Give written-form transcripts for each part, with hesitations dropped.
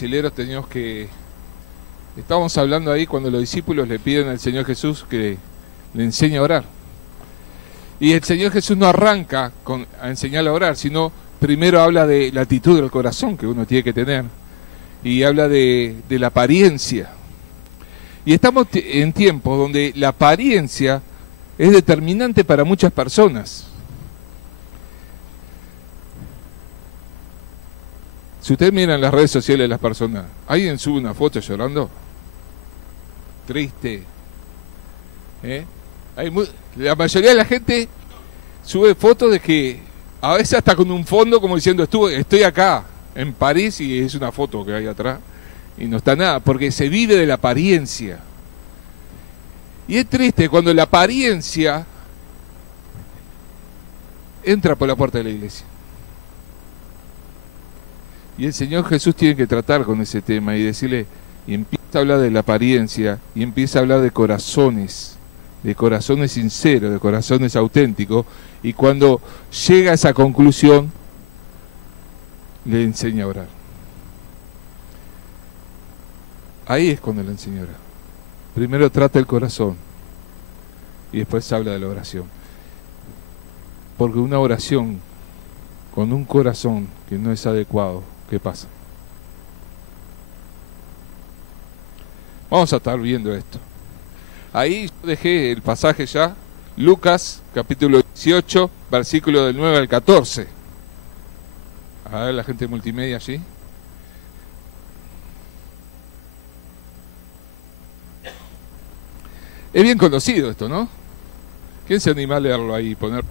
brasileros teníamos que... Estábamos hablando ahí cuando los discípulos le piden al Señor Jesús que le enseñe a orar. Y el Señor Jesús no arranca a enseñarle a orar, sino primero habla de la actitud del corazón que uno tiene que tener. Y habla de la apariencia. Y estamos en tiempos donde la apariencia es determinante para muchas personas. Si ustedes miran las redes sociales de las personas, ¿alguien sube una foto llorando? Triste. La mayoría de la gente sube fotos de que a veces hasta con un fondo como diciendo estoy acá en París y es una foto que hay atrás y no está nada, porque se vive de la apariencia. Y es triste cuando la apariencia entra por la puerta de la iglesia. Y el Señor Jesús tiene que tratar con ese tema y decirle, y empieza a hablar de la apariencia, y empieza a hablar de corazones sinceros, de corazones auténticos, y cuando llega a esa conclusión, le enseña a orar. Ahí es cuando le enseña a orar. Primero trata el corazón, y después habla de la oración. Porque una oración con un corazón que no es adecuado, ¿qué pasa? Vamos a estar viendo esto. Ahí yo dejé el pasaje ya, Lucas, capítulo 18, versículo del 9 al 14. A ver la gente de multimedia allí. Es bien conocido esto, ¿no? ¿Quién se anima a leerlo ahí y poner...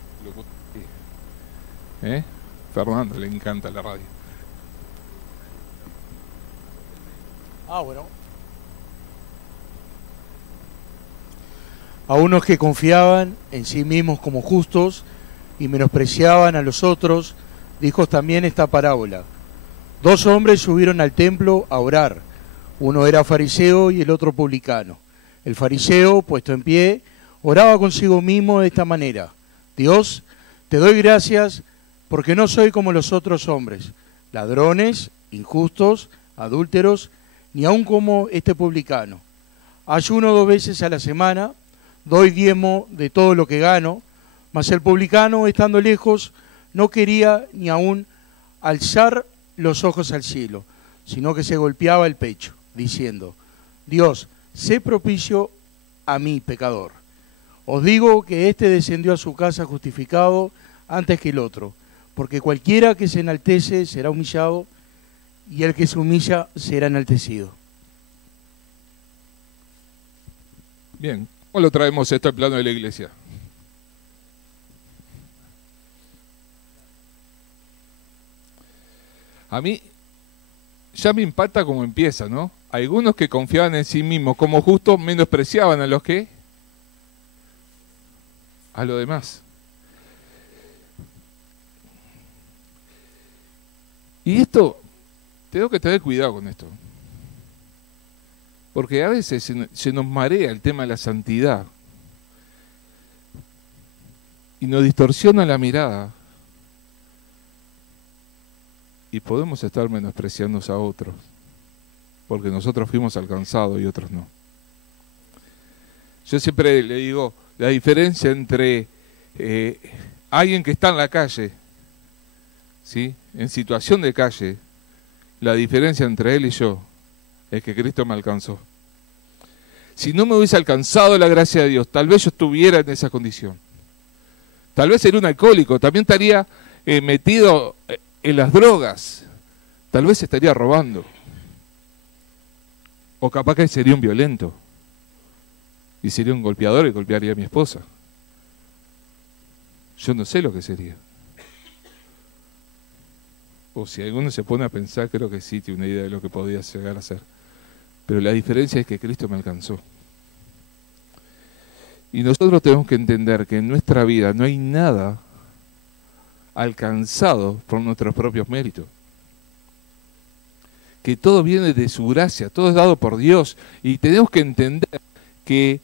Fernando, le encanta la radio. Bueno. A unos que confiaban en sí mismos como justos y menospreciaban a los otros, dijo también esta parábola. 2 hombres subieron al templo a orar. Uno era fariseo y el otro publicano. El fariseo, puesto en pie, oraba consigo mismo de esta manera. Dios, te doy gracias porque no soy como los otros hombres, ladrones, injustos, adúlteros, ni aun como este publicano. Ayuno 2 veces a la semana, doy diezmo de todo lo que gano, mas el publicano, estando lejos, no quería ni aun alzar los ojos al cielo, sino que se golpeaba el pecho, diciendo, Dios, sé propicio a mí, pecador. Os digo que éste descendió a su casa justificado antes que el otro, porque cualquiera que se enaltece será humillado, y el que se humilla será enaltecido. Bien, ¿cómo lo traemos esto al plano de la iglesia? A mí ya me impacta cómo empieza, ¿no? Algunos que confiaban en sí mismos como justos menospreciaban a los que... a los demás. Y esto, tengo que tener cuidado con esto. Porque a veces se nos marea el tema de la santidad. Y nos distorsiona la mirada. Y podemos estar menospreciando a otros. Porque nosotros fuimos alcanzados y otros no. Yo siempre le digo, la diferencia entre alguien que está en la calle, ¿sí?, en situación de calle, la diferencia entre él y yo es que Cristo me alcanzó. Si no me hubiese alcanzado la gracia de Dios, tal vez yo estuviera en esa condición. Tal vez sería un alcohólico, también estaría metido en las drogas, tal vez estaría robando. O capaz que sería un violento. Y sería un golpeador y golpearía a mi esposa. Yo no sé lo que sería. O si alguno se pone a pensar, creo que sí tiene una idea de lo que podía llegar a ser. Pero la diferencia es que Cristo me alcanzó. Y nosotros tenemos que entender que en nuestra vida no hay nada alcanzado por nuestros propios méritos. Que todo viene de su gracia, todo es dado por Dios. Y tenemos que entender que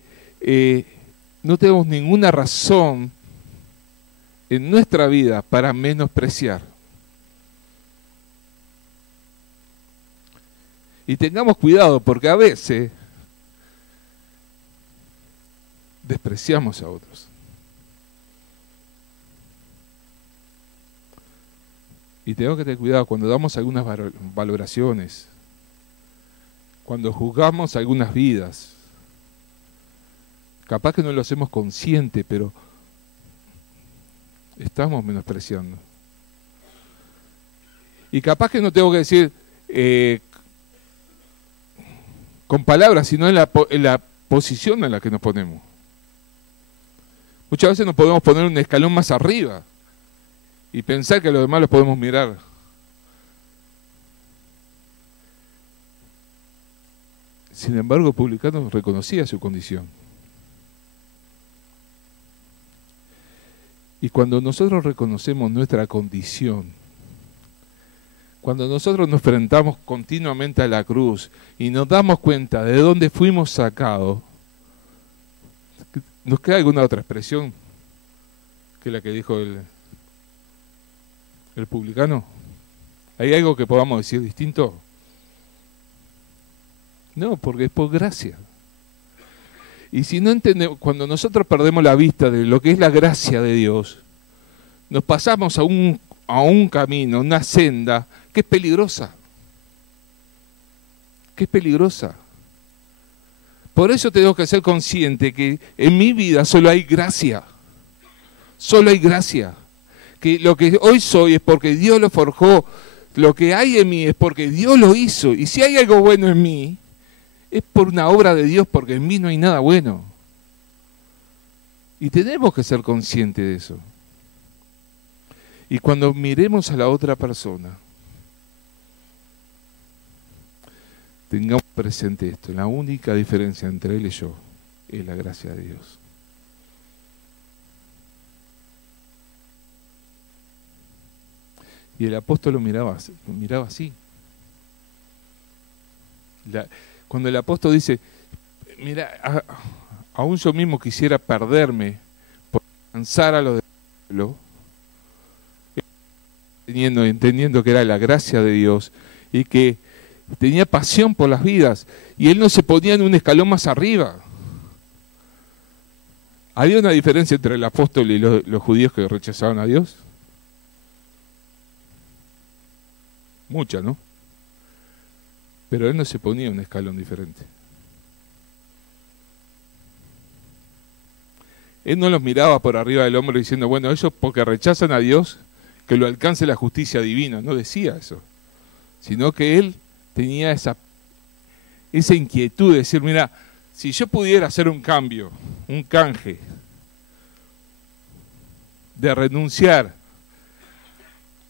no tenemos ninguna razón en nuestra vida para menospreciar. Y tengamos cuidado, porque a veces despreciamos a otros. Y tenemos que tener cuidado cuando damos algunas valoraciones, cuando juzgamos algunas vidas. Capaz que no lo hacemos consciente, pero estamos menospreciando. Y capaz que no tengo que decir con palabras, sino en la posición en la que nos ponemos. Muchas veces nos podemos poner un escalón más arriba y pensar que a los demás los podemos mirar. Sin embargo, el publicano reconocía su condición. Y cuando nosotros reconocemos nuestra condición, cuando nosotros nos enfrentamos continuamente a la cruz y nos damos cuenta de dónde fuimos sacados, ¿nos queda alguna otra expresión que la que dijo el publicano? ¿Hay algo que podamos decir distinto? No, porque es por gracia. Y si no entendemos, cuando nosotros perdemos la vista de lo que es la gracia de Dios, nos pasamos a un camino, una senda que es peligrosa. Que es peligrosa. Por eso tengo que ser consciente que en mi vida solo hay gracia. Solo hay gracia. Que lo que hoy soy es porque Dios lo forjó. Lo que hay en mí es porque Dios lo hizo. Y si hay algo bueno en mí, es por una obra de Dios, porque en mí no hay nada bueno. Y tenemos que ser conscientes de eso. Y cuando miremos a la otra persona, tengamos presente esto: la única diferencia entre él y yo es la gracia de Dios. Y el apóstol lo miraba así. Cuando el apóstol dice, mira, aún yo mismo quisiera perderme por alcanzar a los del pueblo, entendiendo que era la gracia de Dios y que tenía pasión por las vidas, y él no se ponía en un escalón más arriba. ¿Había una diferencia entre el apóstol y los judíos que rechazaban a Dios? Mucha, ¿no? Pero él no se ponía en un escalón diferente. Él no los miraba por arriba del hombro diciendo, bueno, ellos porque rechazan a Dios, que lo alcance la justicia divina. No decía eso. Sino que él tenía esa inquietud de decir, mira, si yo pudiera hacer un cambio, un canje, de renunciar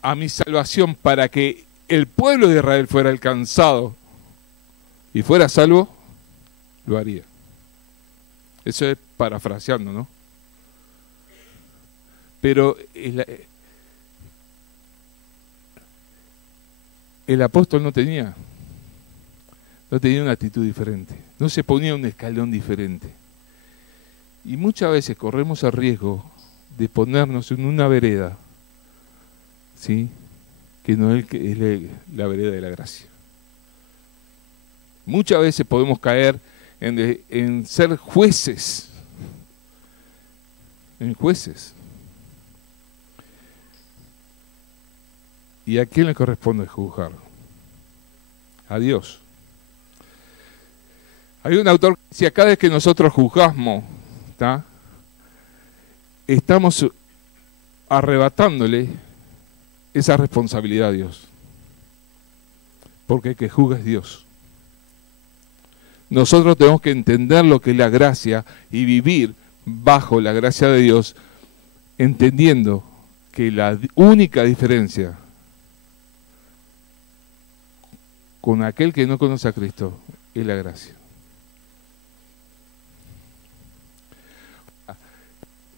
a mi salvación para que el pueblo de Israel fuera alcanzado y fuera salvo, lo haría. Eso es parafraseando, ¿no? Pero el apóstol no tenía una actitud diferente, no se ponía un escalón diferente. Y muchas veces corremos el riesgo de ponernos en una vereda, ¿sí?, que no es la vereda de la gracia. Muchas veces podemos caer en ser jueces, ¿Y a quién le corresponde juzgar? A Dios. Hay un autor que decía, cada vez que nosotros juzgamos, ¿tá?, estamos arrebatándole esa responsabilidad a Dios. Porque el que juzga es Dios. Nosotros tenemos que entender lo que es la gracia y vivir bajo la gracia de Dios, entendiendo que la única diferencia con aquel que no conoce a Cristo es la gracia.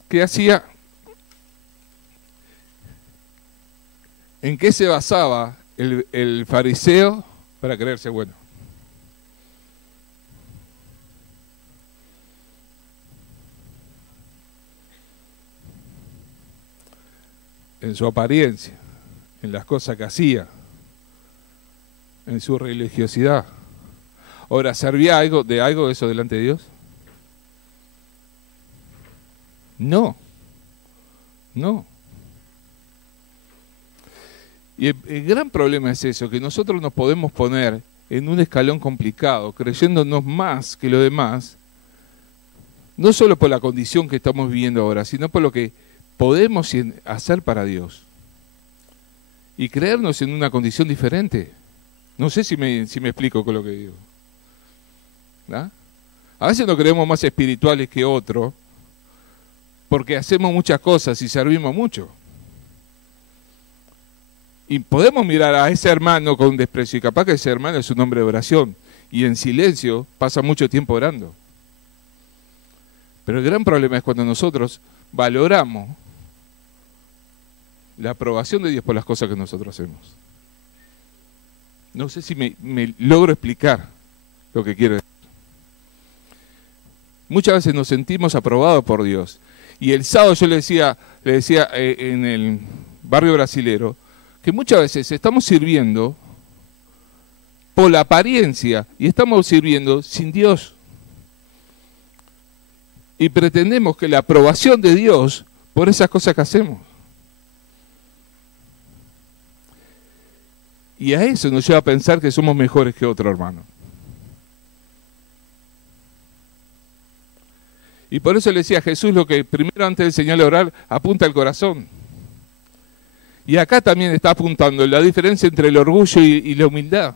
¿Qué hacía? ¿En qué se basaba el fariseo para creerse bueno? En su apariencia, en las cosas que hacía, en su religiosidad. Ahora, ¿servía de algo eso delante de Dios? No. No. Y el gran problema es eso, que nosotros nos podemos poner en un escalón complicado, creyéndonos más que lo demás, no solo por la condición que estamos viviendo ahora, sino por lo que podemos hacer para Dios. Y creernos en una condición diferente. No sé si me explico con lo que digo. ¿Ah? A veces nos creemos más espirituales que otros, porque hacemos muchas cosas y servimos mucho. Y podemos mirar a ese hermano con desprecio, y capaz que ese hermano es un hombre de oración, y en silencio pasa mucho tiempo orando. Pero el gran problema es cuando nosotros valoramos la aprobación de Dios por las cosas que nosotros hacemos. No sé si me logro explicar lo que quiero decir. Muchas veces nos sentimos aprobados por Dios. Y el sábado yo le decía en el barrio brasilero, que muchas veces estamos sirviendo por la apariencia y estamos sirviendo sin Dios. Y pretendemos que la aprobación de Dios por esas cosas que hacemos. Y a eso nos lleva a pensar que somos mejores que otro hermano. Y por eso le decía a Jesús lo que primero antes de enseñarle a orar, apunta al corazón. Y acá también está apuntando la diferencia entre el orgullo y la humildad.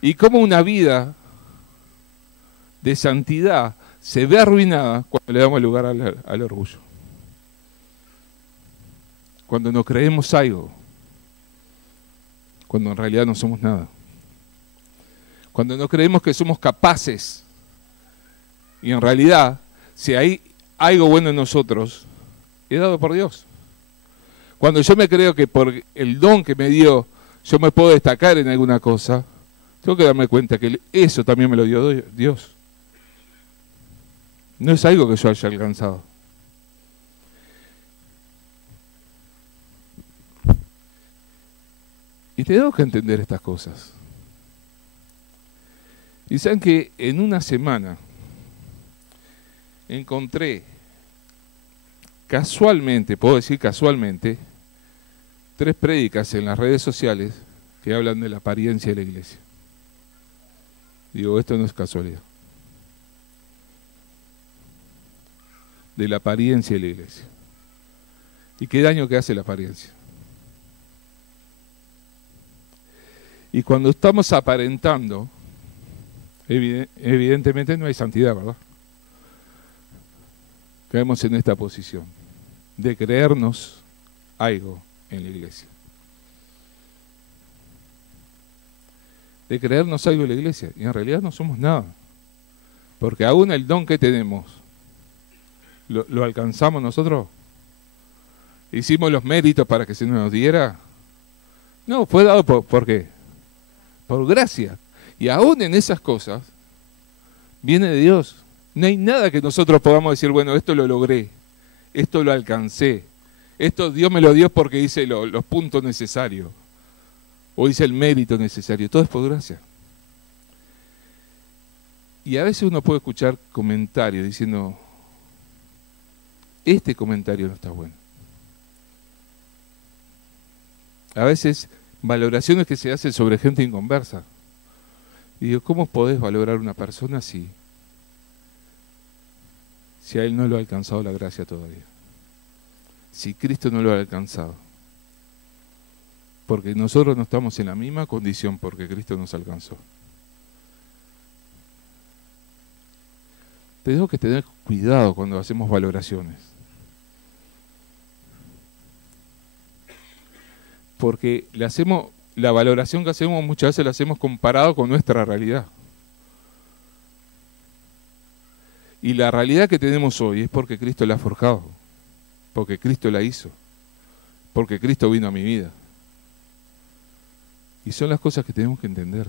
Y cómo una vida de santidad se ve arruinada cuando le damos lugar al orgullo. Cuando nos creemos algo, cuando en realidad no somos nada. Cuando no creemos que somos capaces, y en realidad, si hay algo bueno en nosotros, es dado por Dios. Cuando yo me creo que por el don que me dio, yo me puedo destacar en alguna cosa, tengo que darme cuenta que eso también me lo dio Dios. No es algo que yo haya alcanzado. Y tenemos que entender estas cosas. Y saben que en una semana encontré casualmente, puedo decir casualmente, 3 prédicas en las redes sociales que hablan de la apariencia de la iglesia. Digo, esto no es casualidad. De la apariencia de la iglesia. ¿Y qué daño que hace la apariencia? Y cuando estamos aparentando, evidentemente no hay santidad, ¿verdad? Caemos en esta posición de creernos algo en la iglesia. De creernos algo en la iglesia. Y en realidad no somos nada. Porque aún el don que tenemos, ¿lo alcanzamos nosotros? ¿Hicimos los méritos para que se nos diera? No, fue dado ¿por qué? Por gracia. Y aún en esas cosas, viene de Dios. No hay nada que nosotros podamos decir, bueno, esto lo logré, esto lo alcancé, esto Dios me lo dio porque hice los puntos necesarios, o hice el mérito necesario, todo es por gracia. Y a veces uno puede escuchar comentarios diciendo, este comentario no está bueno. A veces valoraciones que se hacen sobre gente inconversa. Y digo, ¿cómo podés valorar a una persona si a él no lo ha alcanzado la gracia todavía? Si Cristo no lo ha alcanzado. Porque nosotros no estamos en la misma condición porque Cristo nos alcanzó. Tenemos que tener cuidado cuando hacemos valoraciones. Porque la valoración que hacemos muchas veces la hacemos comparado con nuestra realidad. Y la realidad que tenemos hoy es porque Cristo la ha forjado, porque Cristo la hizo, porque Cristo vino a mi vida. Y son las cosas que tenemos que entender.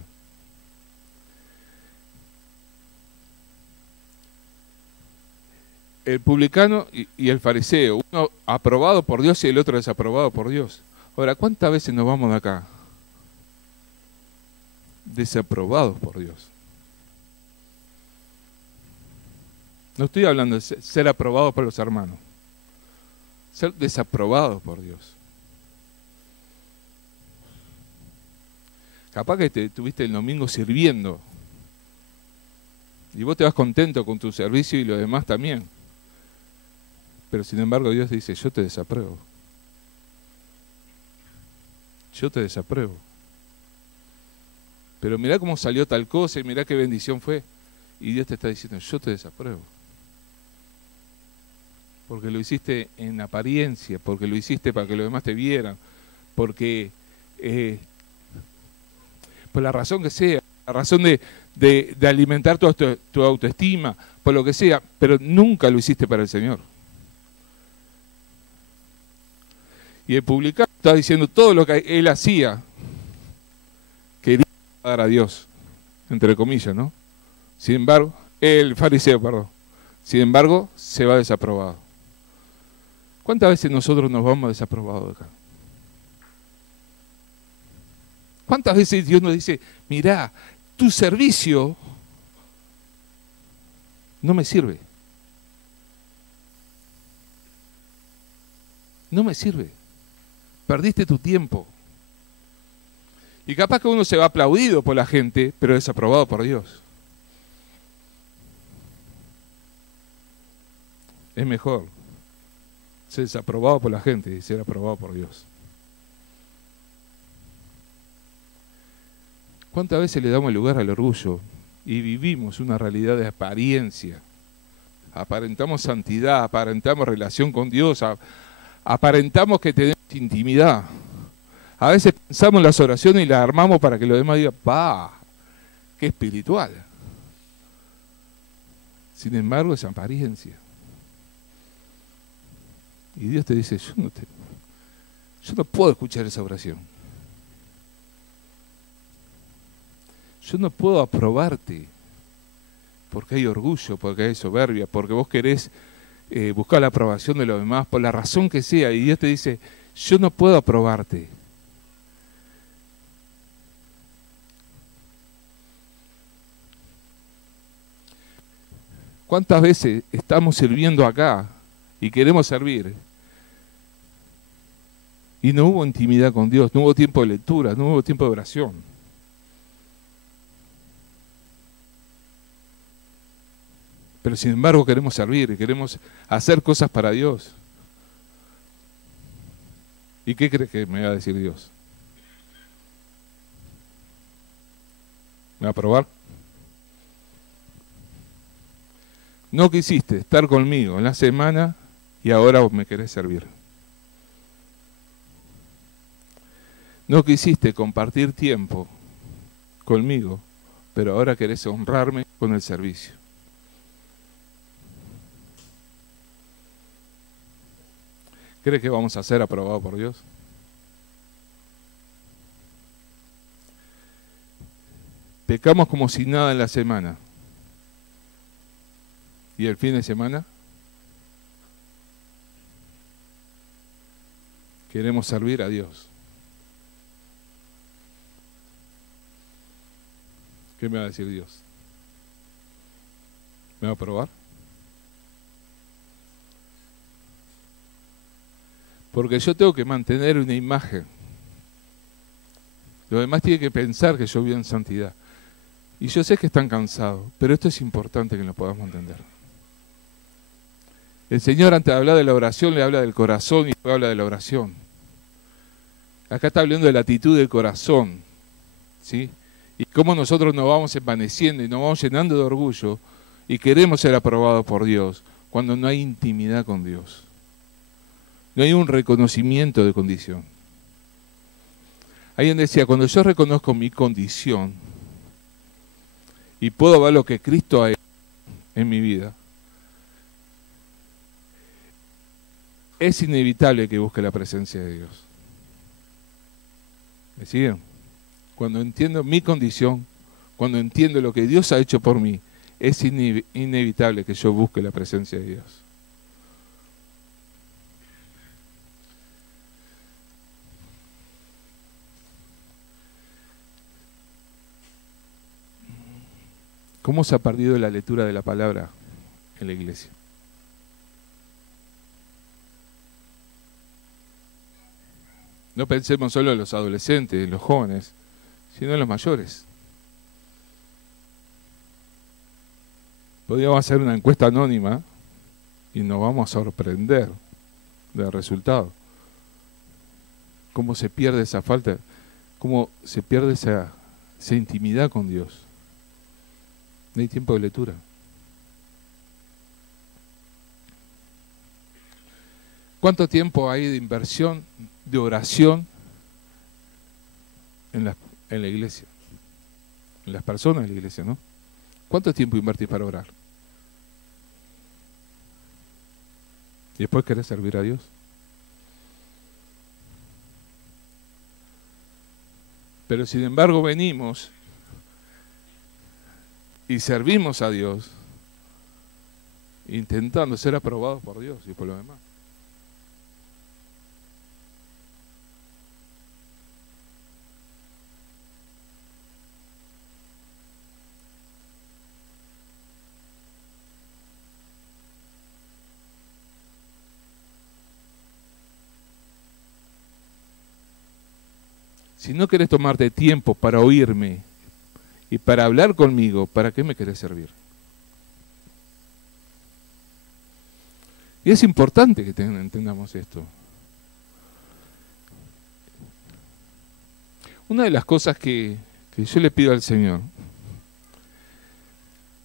El publicano y el fariseo, uno aprobado por Dios y el otro desaprobado por Dios. Ahora, ¿cuántas veces nos vamos de acá? Desaprobados por Dios. No estoy hablando de ser aprobados por los hermanos. Ser desaprobados por Dios. Capaz que te estuviste el domingo sirviendo. Y vos te vas contento con tu servicio y los demás también. Pero sin embargo Dios dice, yo te desapruebo. Yo te desapruebo. Pero mirá cómo salió tal cosa y mirá qué bendición fue. Y Dios te está diciendo, yo te desapruebo. Porque lo hiciste en apariencia, porque lo hiciste para que los demás te vieran, porque por la razón que sea, la razón de alimentar tu autoestima, por lo que sea, pero nunca lo hiciste para el Señor. Y el publicano está diciendo todo lo que él hacía, quería dar a Dios, entre comillas, ¿no? Sin embargo, el fariseo, perdón, sin embargo, se va desaprobado. ¿Cuántas veces nosotros nos vamos desaprobados de acá? ¿Cuántas veces Dios nos dice, mirá, tu servicio no me sirve? No me sirve. Perdiste tu tiempo. Y capaz que uno se va aplaudido por la gente, pero desaprobado por Dios. Es mejor ser desaprobado por la gente y ser aprobado por Dios. ¿Cuántas veces le damos lugar al orgullo y vivimos una realidad de apariencia? Aparentamos santidad, aparentamos relación con Dios, aparentamos que tenemos intimidad. A veces pensamos en las oraciones y las armamos para que los demás digan, ¡pa! ¡Qué espiritual! Sin embargo, es apariencia. Y Dios te dice, yo no puedo escuchar esa oración. Yo no puedo aprobarte porque hay orgullo, porque hay soberbia, porque vos querés buscar la aprobación de los demás, por la razón que sea. Y Dios te dice, yo no puedo aprobarte. ¿Cuántas veces estamos sirviendo acá y queremos servir? Y no hubo intimidad con Dios, no hubo tiempo de lectura, no hubo tiempo de oración. Pero sin embargo queremos servir y queremos hacer cosas para Dios. ¿Y qué crees que me va a decir Dios? ¿Me va a aprobar? No quisiste estar conmigo en la semana y ahora vos me querés servir. No quisiste compartir tiempo conmigo, pero ahora querés honrarme con el servicio. ¿Crees que vamos a ser aprobados por Dios? Pecamos como si nada en la semana. ¿Y el fin de semana? Queremos servir a Dios. ¿Qué me va a decir Dios? ¿Me va a aprobar? Porque yo tengo que mantener una imagen. Los demás tienen que pensar que yo vivo en santidad. Y yo sé que están cansados, pero esto es importante que lo podamos entender. El Señor, antes de hablar de la oración, le habla del corazón y después habla de la oración. Acá está hablando de la actitud del corazón, ¿sí? Y cómo nosotros nos vamos envaneciendo y nos vamos llenando de orgullo y queremos ser aprobados por Dios cuando no hay intimidad con Dios. No hay un reconocimiento de condición. Alguien decía, cuando yo reconozco mi condición y puedo ver lo que Cristo ha hecho en mi vida, es inevitable que busque la presencia de Dios. ¿Me siguen? Cuando entiendo mi condición, cuando entiendo lo que Dios ha hecho por mí, es inevitable que yo busque la presencia de Dios. ¿Cómo se ha perdido la lectura de la palabra en la iglesia. No pensemos solo en los adolescentes, en los jóvenes, sino en los mayores. Podríamos hacer una encuesta anónima y nos vamos a sorprender del resultado. Cómo se pierde esa falta, cómo se pierde esa intimidad con Dios. No hay tiempo de lectura. ¿Cuánto tiempo hay de inversión, de oración en la iglesia? En las personas de la iglesia, ¿no? ¿Cuánto tiempo invertís para orar? ¿Y después querés servir a Dios? Pero sin embargo venimos y servimos a Dios intentando ser aprobados por Dios y por lo demás. Si no querés tomarte tiempo para oírme y para hablar conmigo, ¿para qué me querés servir? Y es importante que entendamos esto. Una de las cosas que yo le pido al Señor,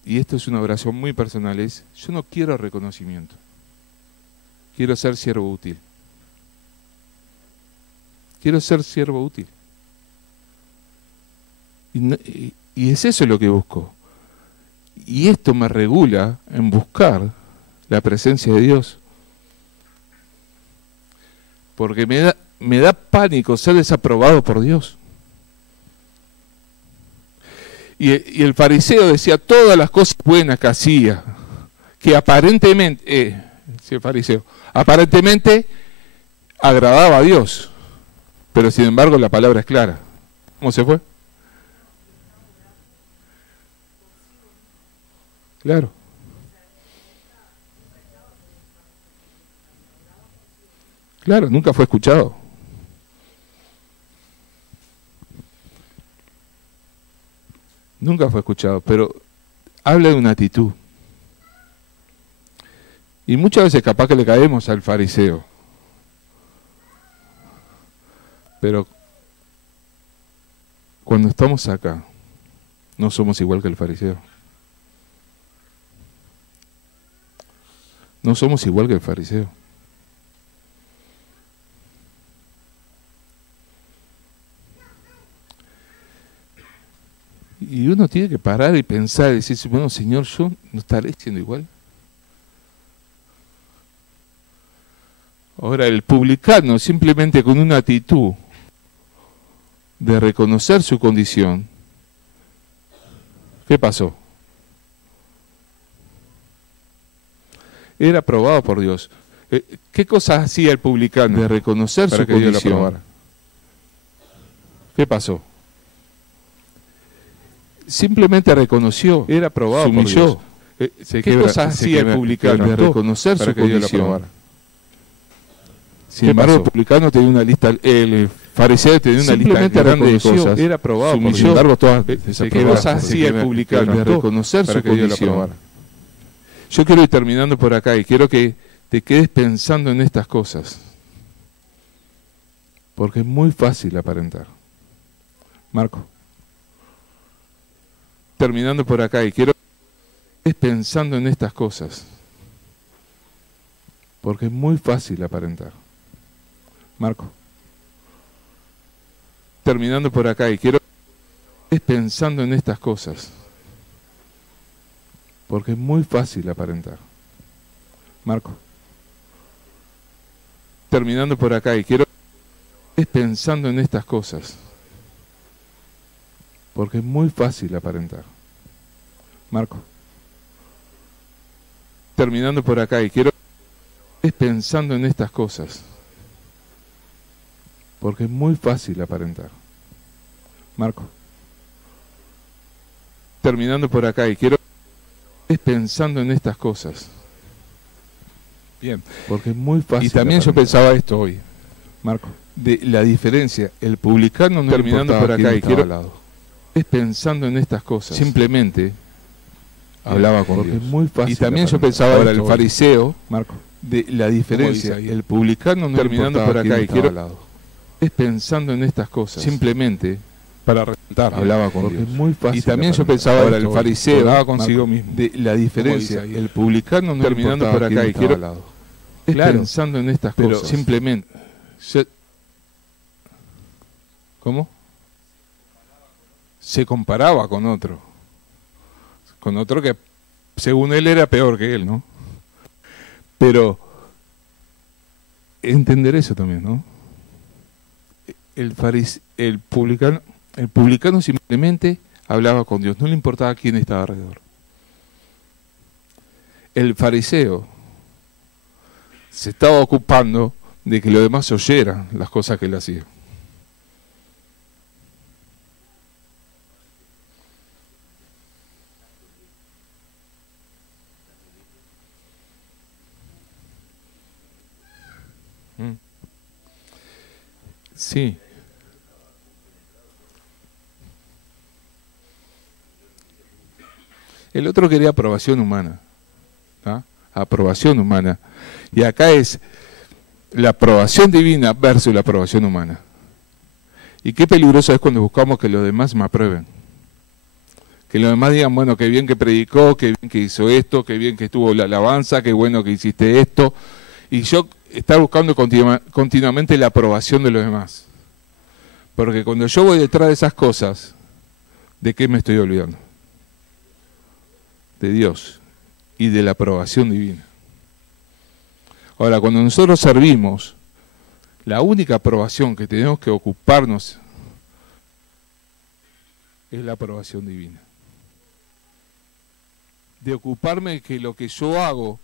y esto es una oración muy personal, es: yo no quiero reconocimiento, quiero ser siervo útil. Quiero ser siervo útil. Y es eso lo que busco. Y esto me regula en buscar la presencia de Dios. Porque me da pánico ser desaprobado por Dios. Y el fariseo decía todas las cosas buenas que hacía, que aparentemente, el fariseo, aparentemente agradaba a Dios. Pero sin embargo la palabra es clara. ¿Cómo se fue? Claro. Claro, nunca fue escuchado. Nunca fue escuchado, pero habla de una actitud. Y muchas veces capaz que le caemos al fariseo. Pero cuando estamos acá, no somos igual que el fariseo. No somos igual que el fariseo. Y uno tiene que parar y pensar y decir: bueno, Señor, yo no estaré siendo igual. Ahora, el publicano, simplemente con una actitud de reconocer su condición, ¿qué pasó? Era aprobado por Dios. ¿Qué cosas hacía el publicano de reconocer su condición? ¿Qué pasó? Simplemente reconoció, era aprobado por Dios. ¿Qué cosas hacía el publicano de reconocer su condición? Sin embargo, el publicano tenía una lista, el fariseo tenía una lista grande de cosas. Era aprobado por Dios. Sin embargo, todas ¿qué cosas hacía el publicano de reconocer su condición? Yo quiero ir terminando por acá y quiero que te quedes pensando en estas cosas. Porque es muy fácil aparentar. Marco. Terminando por acá y quiero que te quedes pensando en estas cosas. Porque es muy fácil aparentar. Marco. Terminando por acá y quiero que te quedes pensando en estas cosas. Porque es muy fácil aparentar. Marco. Terminando por acá y quiero que estés pensando en estas cosas. Porque es muy fácil aparentar. Marco. Terminando por acá y quiero que estés pensando en estas cosas. Porque es muy fácil aparentar. Marco. Terminando por acá y quiero es pensando en estas cosas. Bien. Porque es muy fácil. Y también yo pensaba esto hoy, Marco. De la diferencia, el publicano no terminando por acá y quiero es pensando en estas cosas. Simplemente hablaba con porque Dios. Es muy fácil. Y también yo pensaba ahora esto el fariseo, Marco. De la diferencia, el publicano no terminando por acá y quiero es pensando en estas cosas. Simplemente para resaltar. Hablaba con Dios. Es muy fácil. Y también yo pensaba ahora el fariseo hablaba consigo mismo. De la diferencia, el publicano no terminando por acá y quiero es pensando en estas cosas. Simplemente ¿cómo? Se comparaba con otro que según él era peor que él, ¿no? Pero entender eso también, ¿no? El publicano simplemente hablaba con Dios, no le importaba quién estaba alrededor. El fariseo se estaba ocupando de que los demás oyeran las cosas que él hacía. Sí. El otro quería aprobación humana. ¿Ah? Aprobación humana. Y acá es la aprobación divina versus la aprobación humana. Y qué peligroso es cuando buscamos que los demás me aprueben. Que los demás digan, bueno, qué bien que predicó, qué bien que hizo esto, qué bien que estuvo la alabanza, qué bueno que hiciste esto. Y yo estar buscando continuamente la aprobación de los demás. Porque cuando yo voy detrás de esas cosas, ¿de qué me estoy olvidando? De Dios y de la aprobación divina. Ahora, cuando nosotros servimos, la única aprobación que tenemos que ocuparnos es la aprobación divina. De ocuparme de que lo que yo hago,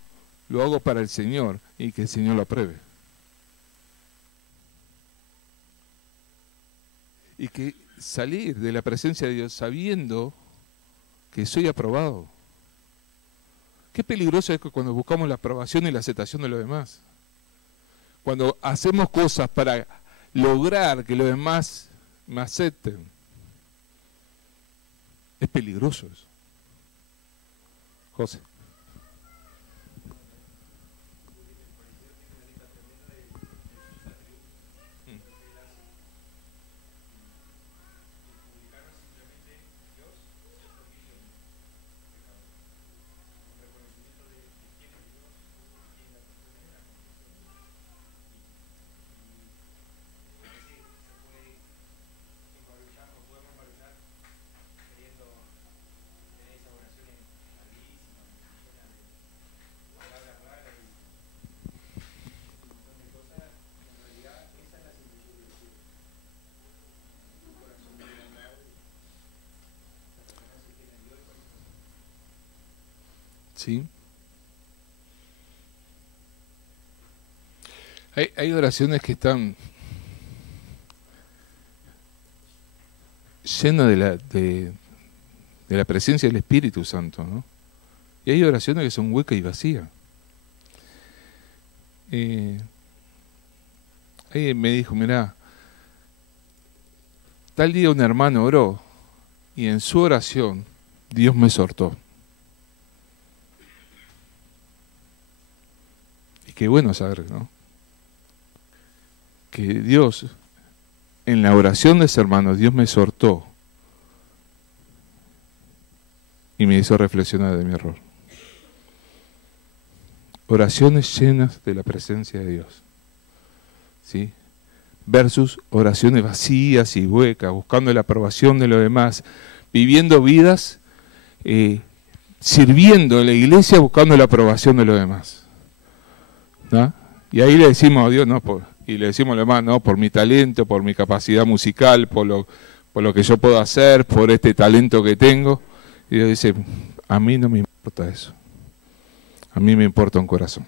lo hago para el Señor y que el Señor lo apruebe. Y que salir de la presencia de Dios sabiendo que soy aprobado. Qué peligroso es que cuando buscamos la aprobación y la aceptación de los demás. Cuando hacemos cosas para lograr que los demás me acepten. Es peligroso eso. José. ¿Sí? Hay oraciones que están llenas de la presencia del Espíritu Santo, ¿no? Y hay oraciones que son huecas y vacías. Ahí me dijo, mirá, tal día un hermano oró y en su oración Dios me exhortó. Y qué bueno saber, ¿no? Que Dios, en la oración de ese hermano, Dios me exhortó y me hizo reflexionar de mi error. Oraciones llenas de la presencia de Dios, ¿sí? Versus oraciones vacías y huecas, buscando la aprobación de los demás, viviendo vidas, sirviendo a la iglesia, buscando la aprobación de los demás, ¿no? Y ahí le decimos a Dios, no, y le decimos a los demás, no, por mi talento, por mi capacidad musical, por lo que yo puedo hacer, por este talento que tengo. Y Dios dice, a mí no me importa eso. A mí me importa un corazón.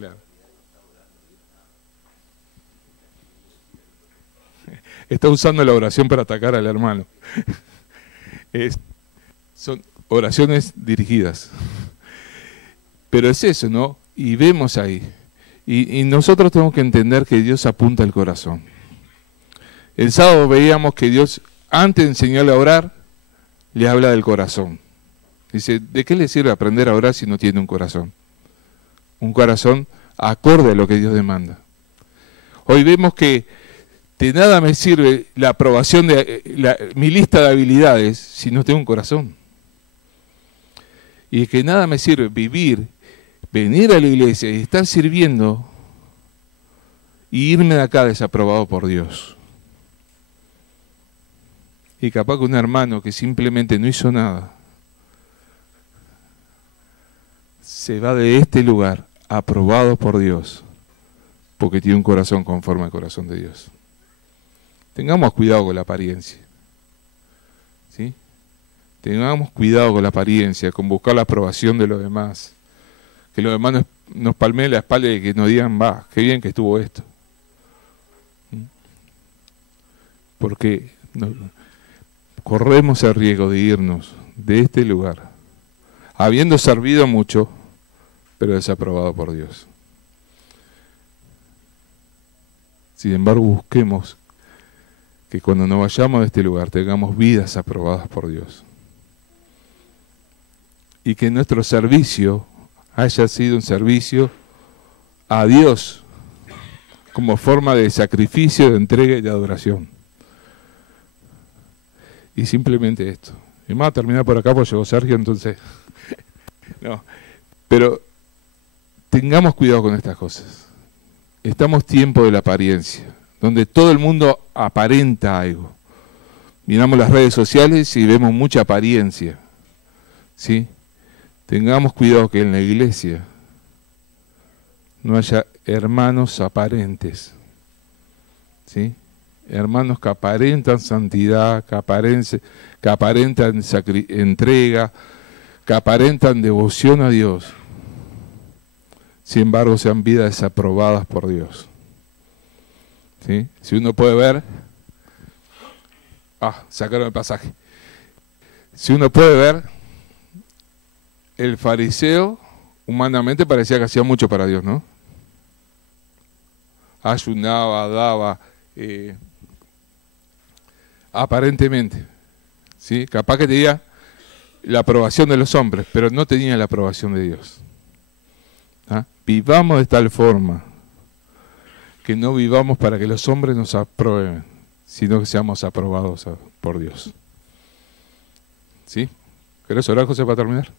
Claro. Está usando la oración para atacar al hermano. Son oraciones dirigidas. Pero es eso, ¿no? Y vemos ahí. Y nosotros tenemos que entender que Dios apunta al corazón. El sábado veíamos que Dios, antes de enseñarle a orar, le habla del corazón. Dice, ¿de qué le sirve aprender a orar si no tiene un corazón? Un corazón acorde a lo que Dios demanda. Hoy vemos que de nada me sirve la aprobación de mi lista de habilidades si no tengo un corazón. Y que nada me sirve venir a la iglesia y estar sirviendo y irme de acá desaprobado por Dios. Y capaz que un hermano que simplemente no hizo nada se va de este lugar aprobado por Dios porque tiene un corazón conforme al corazón de Dios. Tengamos cuidado con la apariencia. ¿Sí? Tengamos cuidado con la apariencia, con buscar la aprobación de los demás. Que los demás nos palmeen la espalda y que nos digan, va, qué bien que estuvo esto. Porque corremos el riesgo de irnos de este lugar, habiendo servido mucho, pero desaprobado por Dios. Sin embargo, busquemos que cuando nos vayamos de este lugar tengamos vidas aprobadas por Dios. Y que nuestro servicio haya sido un servicio a Dios como forma de sacrificio, de entrega y de adoración. Y simplemente esto. Y vamos a terminar por acá porque llegó Sergio, entonces. No. Pero tengamos cuidado con estas cosas. Estamos tiempo de la apariencia, donde todo el mundo aparenta algo. Miramos las redes sociales y vemos mucha apariencia. ¿Sí? Tengamos cuidado que en la iglesia no haya hermanos aparentes. ¿Sí? Hermanos que aparentan santidad, que aparentan entrega, que aparentan devoción a Dios. Sin embargo, sean vidas desaprobadas por Dios. ¿Sí? Si uno puede ver... sacaron el pasaje. Si uno puede ver, el fariseo humanamente parecía que hacía mucho para Dios, ¿no? Ayunaba, daba... aparentemente, ¿sí? Capaz que tenía la aprobación de los hombres, pero no tenía la aprobación de Dios. Vivamos de tal forma que no vivamos para que los hombres nos aprueben, sino que seamos aprobados por Dios. ¿Sí? ¿Querés orar, José, para terminar?